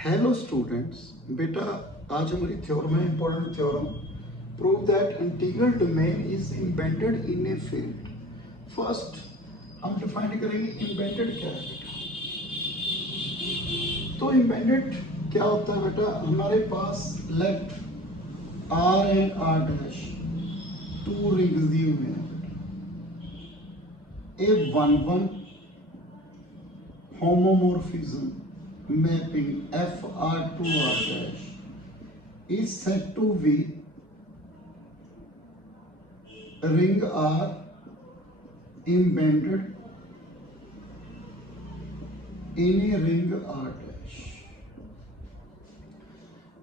Hello students, बेटा आज हमारी थ्योरम है, important theorem. Prove that integral domain is embedded in a field. First हम डिफाइन करेंगे एम्बेडेड क्या है बेटा। तो एम्बेडेड क्या होता है बेटा, हमारे पास let R and R dash two rings दिए हुए हैं बेटा। A one one homomorphism mapping FR to R dash is said to be ring R embedded in a ring R dash।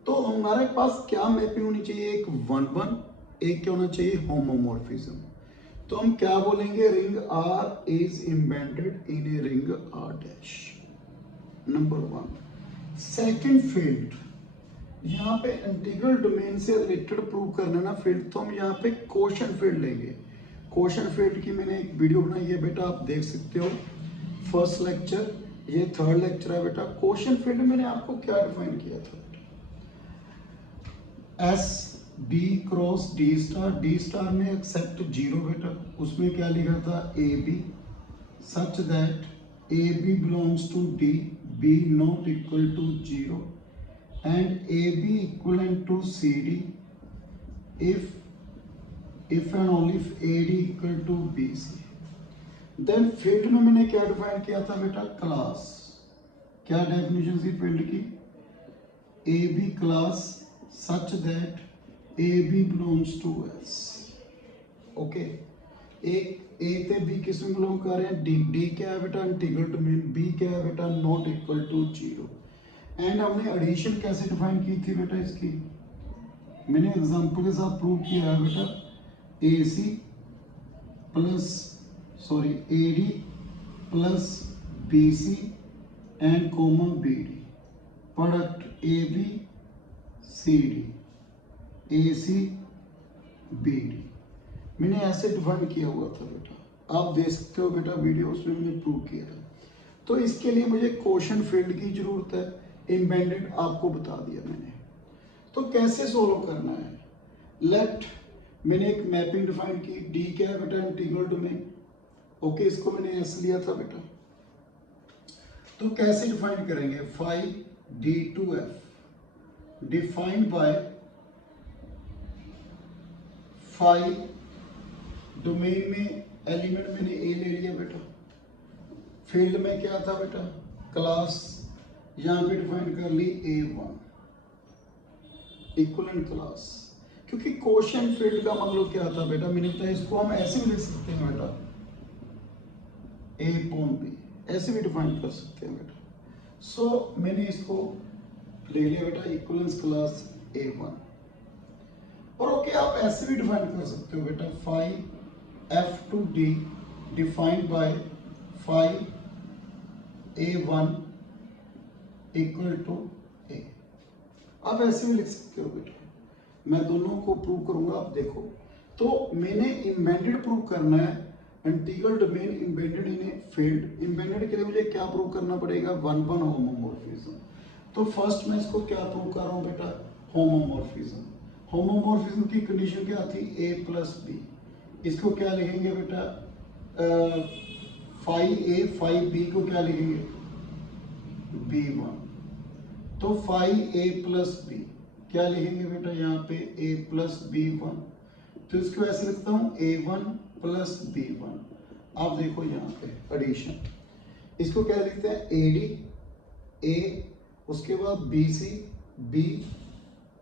तो हमारे पास क्या मैपिंग होनी चाहिए, एक वन वन, एक क्या होना चाहिए होमोमॉर्फिज्म। तो हम क्या बोलेंगे, ring R is embedded in a ring R dash, number one. Second field, यहाँ पे इंटीग्रल डोमेन से रिलेटेड प्रूव करना ना फील्ड, तो हम यहाँ पे क्वोशंट फील्ड लेंगे। क्वोशंट फील्ड की मैंने एक वीडियो बनाई है बेटा, आप देख सकते हो, फर्स्ट लेक्चर, ये थर्ड लेक्चर है बेटा। क्वोशंट फील्ड मैंने आपको क्या डिफाइन किया था, S B cross D star, D star में एक्सेप्ट जीरो बेटा, उसमें क्या लिखा था A B, such that A B belongs to D, B not equal to zero and A B equivalent to C D if and only if AD equal to BC। Then field में मैंने क्या define किया था बेटा, class. क्या definition थी field की, A B class such that A B belongs to S. Okay, एक ए ते बी किस में बिलोंग कर रहे हैं, डी। डी क्या है बेटा, इंटीग्रल डोमेन। बी क्या है बेटा, not equal to zero. And हमने एडिशन कैसे डिफाइन की थी बेटा इसकी, मैंने एग्जांपल के साथ प्रूव किया है बेटा, A C plus sorry A D plus B C and comma B D, product A B C D, A C B D, मैंने ऐसे डिफाइन किया हुआ था बेटा। आप देख सकते हो बेटा वीडियो, उसमें मैंने प्रूव किया था। तो इसके लिए मुझे क्वोशंट फील्ड की जरूरत है, एम्बेडेड आपको बता दिया मैंने। तो कैसे सोल्व करना है, लेट, मैंने एक मैपिंग डिफाइन की, डी क्या है बेटा, इंटीग्रल डोमेन। ओके, इसको मैंने एस लिया था बेटा। तो कैसे डिफाइन करेंगे, five D to F defined by five, domain में एलिमेंट मैंने ए ले लिया बेटा, फील्ड में क्या था बेटा, क्लास, यहां पे डिफाइन कर ली ए वन इक्वलेंट क्लास। क्योंकि क्वोशंट फील्ड का मतलब क्या था बेटा, मैंने बताया इसको हम ऐसे भी लिख सकते हैं बेटा, ए अपॉन बी, ऐसे भी डिफाइन कर सकते हैं बेटा। सो मैंने इसको ले लिया बेटा, इक्वलेंस क्लास ए वन। और ओके, आप ऐसे भी डिफाइन कर सकते हो बेटा, five F to D defined by five A one equal to A, आप ऐसे भी लिख सकते हो बेटा। मैं दोनों को प्रूव करूंगा, आप देखो। तो मैंने एम्बेडेड प्रूव करना है, integral domain embedded in a field. Embedded के लिए मुझे क्या प्रूव करना पड़ेगा, वन वन होमोमॉर्फिज्म। तो फर्स्ट मैं इसको क्या प्रूव कर रहा हूं बेटा, होमोमॉर्फिज्म। होमोमॉर्फिज्म की कंडीशन क्या थी, ए प्लस बी। इसको क्या लिखेंगे बेटा, फाइव ए फाइव बी को क्या लिखेंगे, बी वन। तो फाइव ए प्लस बी क्या लिखेंगे बेटा, यहाँ पे a प्लस बी वन। तो इसको ऐसे लिखता हूँ ए वन प्लस बी वन। आप देखो यहाँ पे एडिशन, इसको क्या लिखते हैं, ए डी ए, उसके बाद B C B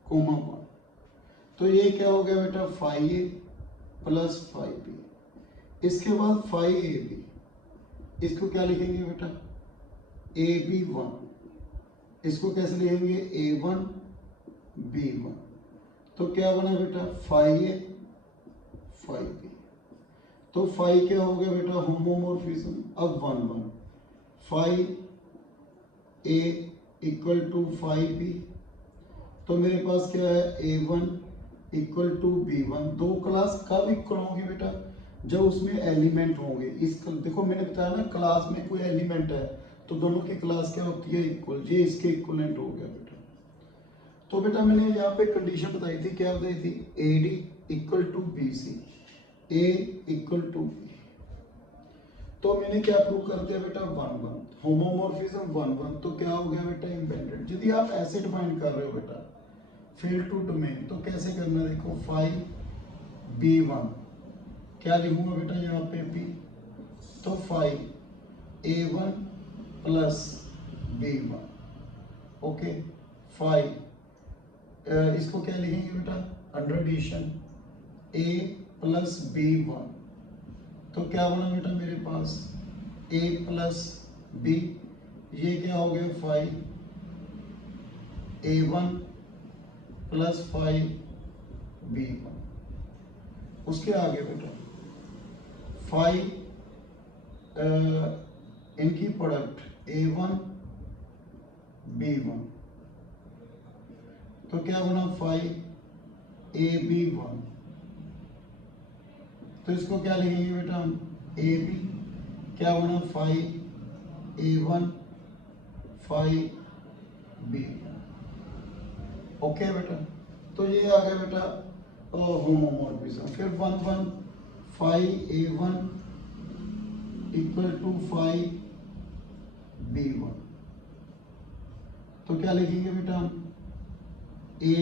comma one. तो ये क्या हो गया बेटा, five A plus five B. इसके बाद फाइव ए बी, इसको क्या लिखेंगे बेटा, ए बी वन। इसको कैसे लिखेंगे, ए वन बी वन। तो क्या बना बेटा, फाइव ए फाइव बी। तो फाइव क्या हो गया बेटा, होमोमॉर्फिज्म। अब one one, five A equal to five B. तो मेरे पास क्या है, A one equal to B one. दो क्लास कब इक्वल होंगी बेटा, जब उसमें एलिमेंट होंगे। इस देखो मैंने बताया ना, क्लास में कोई एलिमेंट है तो दोनों की क्लास क्या होती है, इक्वल। ये इसके इक्वलेंट हो गया बेटा। तो बेटा मैंने यहाँ पे कंडीशन बताई थी, क्या बताई थी, A D equal to B C, A equal to B. तो मैंने क्या प्रूव कर दिया बेटा, 1 1 होमोमॉर्फिज्म 1 1। तो क्या हो गया बेटा, इम्बेडेड। यदि आप ऐसे डिफाइन कर रहे हो बेटा फील्ड टू डोमेन, तो कैसे करना है, देखो फाई B1 क्या लिखूंगा बेटा यहाँ पे P, तो phi A1 plus B1, okay. Phi इसको क्या लिखेंगे बेटा, under addition A plus B1। तो क्या बना बेटा मेरे पास, A प्लस B, ये क्या हो गया, phi A1 plus phi B1। उसके आगे बेटा फाई इनकी प्रोडक्ट A1 B1, तो क्या बना, फाई AB1। तो इसको क्या लिखेंगे बेटा हम, AB, क्या बना, phi A1 phi B1, okay बेटा। तो ये आ गया बेटा होमोमॉर्फिज्म। फिर 1 1 phi A1 equal to phi B1। तो क्या लिखेंगे बेटा हम, A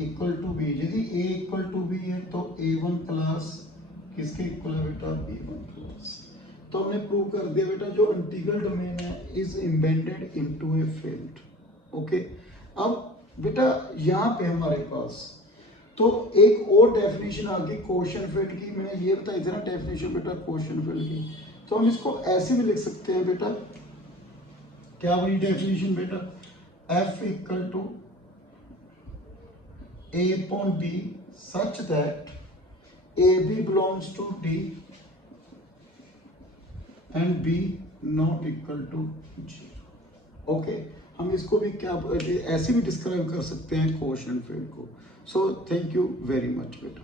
इक्वल टू B। यदि A इक्वल टू B है तो A1 क्लास किसके इक्वल है बेटा, B1 क्लास। तो हमने प्रूव कर दिया बेटा जो इंटीग्रल डोमेन है is embedded into a field, okay. अब बेटा यहाँ पे हमारे पास तो एक और डेफिनेशन आ गई क्वोशंट फील्ड की। मैंने ये बताई थी ना डेफिनेशन बेटा क्वोशंट फील्ड की, तो हम इसको ऐसे भी लिख सकते हैं बेटा, क्या वही डेफिनेशन बेटा, F equal to A upon B such that AB belongs to D and B not equal to 0, okay. हम इसको भी क्या ऐसे भी डिस्क्राइब कर सकते हैं क्वोशंट फील्ड को। So thank you very much बेटा।